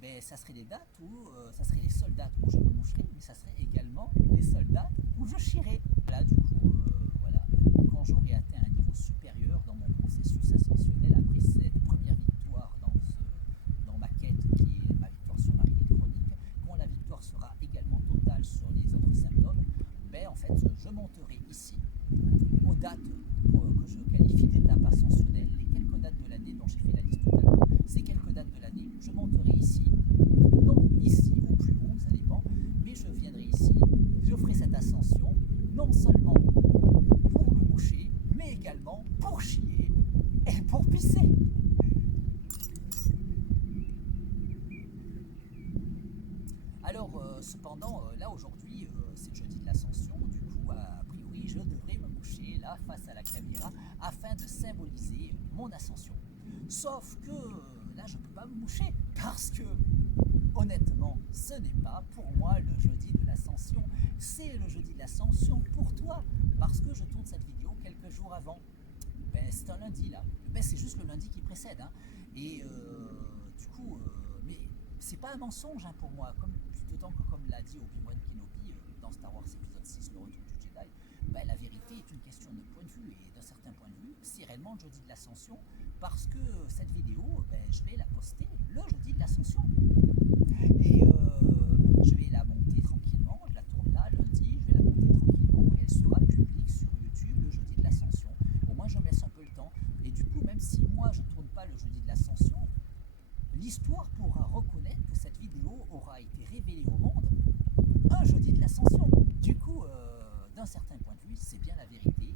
ben, ça serait les dates où, ça serait les seules dates où je me moucherai, mais ça serait également les seules dates où je chierai. Voilà, du coup, voilà, quand j'aurai atteint un niveau supérieur dans mon processus ascensionnel, après cette première victoire dans ma quête qui est ma victoire sur ma rhinite chronique, quand la victoire sera également totale sur les autres symptômes, ben, en fait, je monterai ici aux dates que je qualifie d'étapes ascensionnelles, les quelques dates de l'année dont j'ai fait la liste tout à l'heure, ces quelques dates de l'année, je monterai ici, non ici ou plus haut, ça dépend, mais je viendrai ici, je ferai cette ascension, non seulement pour me moucher, mais également pour chier et pour pisser. Alors, cependant, là aujourd'hui, c'est le jeudi de l'ascension, du coup, a priori, je devrais me moucher là face à la caméra afin de symboliser mon ascension. Sauf que là, je ne peux pas me moucher parce que, honnêtement, ce n'est pas pour moi le jeudi de l'ascension, c'est le jeudi de l'ascension pour toi parce que je tourne cette vidéo quelques jours avant. Ben, c'est un lundi là, ben, c'est juste le lundi qui précède, hein. Et du coup, mais c'est pas un mensonge hein, pour moi, d'autant que comme l'a dit Obi-Wan Kenobi dans Star Wars épisode 6, le retour du Jedi, ben, la vérité est une question de point de vue, et d'un certain point de vue, c'est réellement le jeudi de l'ascension, parce que cette vidéo, ben, je vais la poster le jeudi de l'ascension. Et je vais la monter tranquillement, je la tourne là lundi, je vais la monter tranquillement, et elle sera publique sur YouTube le jeudi de l'ascension. Au moins je me laisse un peu le temps, et du coup même si moi je ne tourne pas le jeudi de l'ascension, l'histoire pourra reconnaître que cette vidéo aura été révélée au monde un jeudi de l'ascension. Du coup, d'un certain point de vue, c'est bien la vérité.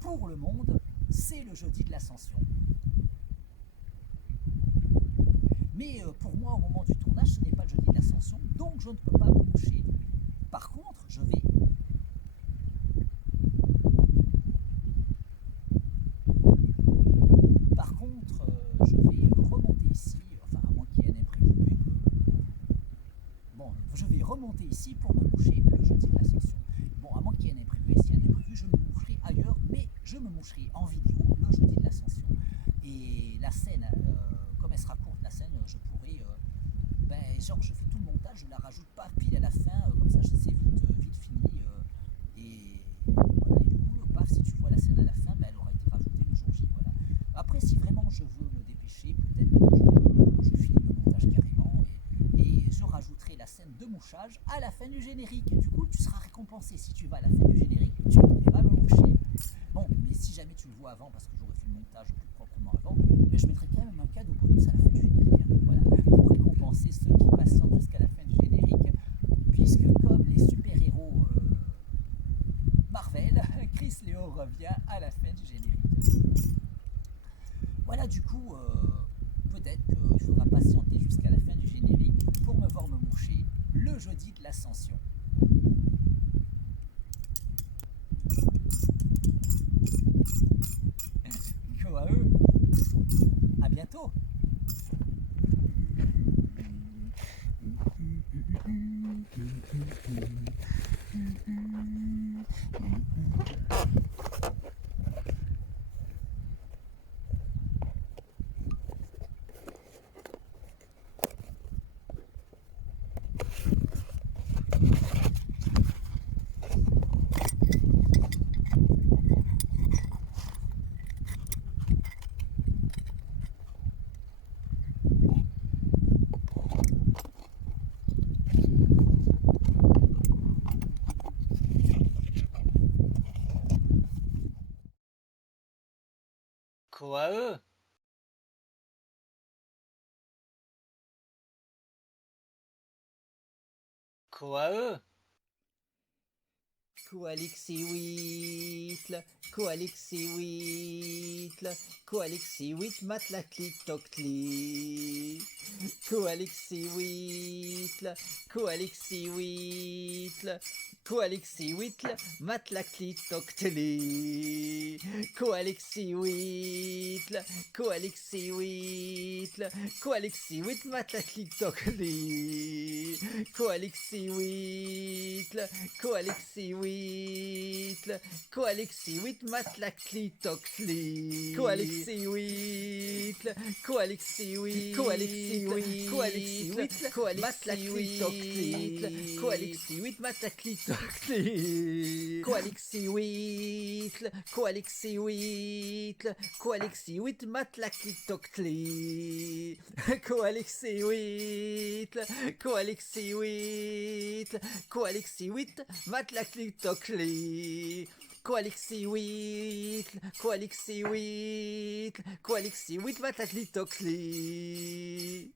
Pour le monde, c'est le jeudi de l'ascension. Mais pour moi, au moment du tournage, ce n'est pas le jeudi de l'ascension, donc je ne peux pas me moucher. Par contre, je vais remonter ici, enfin à moins qu'il y ait un imprévu, mais bon, je vais remonter ici pour me moucher le jeudi de l'ascension. Bon, à moins qu'il y ait un imprévu, et s'il y a un imprévu, je me moucherai ailleurs, mais je me moucherai en vidéo le jeudi de l'ascension. Et la scène, comme elle sera courte, la scène, je pourrai, ben, genre je fais tout le montage, je la rajoute pas pile à la fin, comme ça c'est vite fini. Et voilà, et du coup, paf, si tu vois la scène à la fin, ben, elle aura été rajoutée le jour J. Voilà. Après, si vraiment je veux me dépêcher, peut-être que je finis le montage carrément et je rajouterai la scène de mouchage à la fin du générique. Du coup, tu seras récompensé. Si tu vas à la fin du générique, tu pourras me moucher. Bon, mais si jamais tu le vois avant, parce que j'aurais fait le montage plus proprement avant, mais je mettrai quand même un cadeau bonus à la fin du générique. Hein, voilà, pour récompenser ceux qui patientent jusqu'à la fin du générique, puisque comme les super-héros Marvel, Chris Léo revient à la fin du générique. Voilà, du coup, peut-être qu'il faudra patienter jusqu'à la fin du générique pour me voir me moucher le jeudi de l'ascension. Go à eux. À bientôt. Quoi eux? Quoi eux? Koalixi-huitl, Koalixi-huitl, Koalixi-huitl, matlaclic-toctli. Koalixi-huitl, Koalixi-huitl, Koalixi-huitl, matlaclic-toctli. Koalixi-huitl, Koalixi-huitl, Koalixi-huitl, matlaclic-toctli. Koalixi-huitl, Koalixi-huitl. huitl, Coalexi huit matlaclitoxli, Coalexi huitl, Coalexi huit, Coalexi huit, Coalexi huit, matlaclitoxli, Coalexi huit matlaclitoxli, Coalexi huitl, Coalexi huitl, Coalexi huit matlaclitoxli, Coalexi huitl, Coalexi huitl, Coalexi huit matlaclitoxli, Coalexi huitl, Coalexi huitl, Coalexi huit matlaclitoxli.